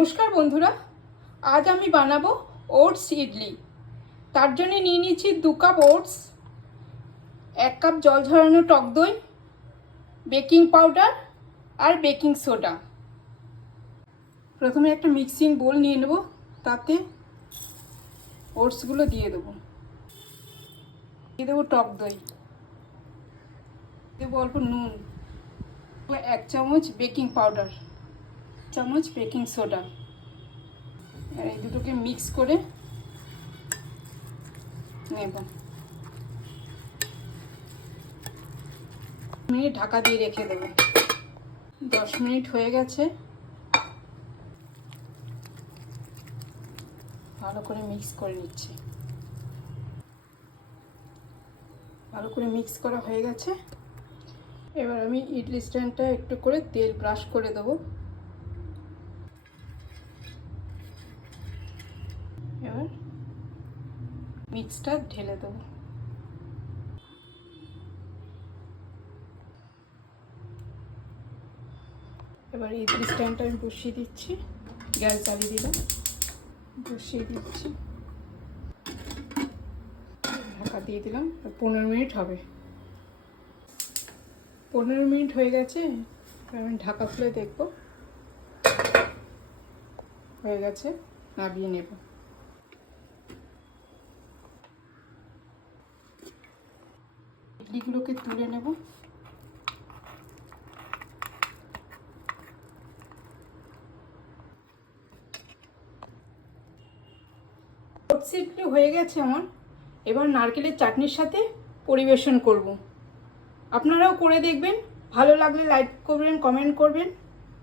নমস্কার বন্ধুরা, আজ আমি বানাবো ওটস ইডলি। তার জন্য নিয়ে নিয়েছি 2 কাপ ওটস, 1 কাপ জল ঝরানো টক দই, বেকিং পাউডার আর বেকিং সোডা। প্রথমে একটা মিক্সিং বোল নিয়ে নেব, তাতে ওটসগুলো দিয়ে দেবো। দিয়ে দেবো টক দই, দেবো অল্প নুন, 1 চামচ বেকিং পাউডার, 1 চামচ বেকিং সোডা। আর এই দুটোকে মিক্স করে নেব। মিনিট ঢাকা দিয়ে রেখে দেবো। 10 মিনিট হয়ে গেছে। ভালো করে মিক্স করে নিচ্ছি। ভালো করে মিক্স করা হয়ে গেছে। এবার আমি ইডলি স্ট্যান্ডটা একটু করে তেল ব্রাশ করে দেবো। এবার মিক্সটা ঢেলে দেবো। এবার ইডলি স্ট্যান্ডটা আমি বসিয়ে দিচ্ছি। গ্যাস জ্বালিয়ে দিলাম, বসিয়ে দিচ্ছি, ঢাকা দিয়ে দিলাম। 15 মিনিট হবে। 15 মিনিট হয়ে গেছে। আমি ঢাকা খুলে দেখবো। হয়ে গেছে, নামিয়ে নেব। ইডলিগুলোকে তুলে নেব। ওটস ইডলি হয়ে গেছে আমার। এবার নারকেলের চাটনির সাথে পরিবেশন করব। আপনারাও করে দেখবেন। ভালো লাগলে লাইক করবেন, কমেন্ট করবেন।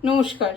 নমস্কার।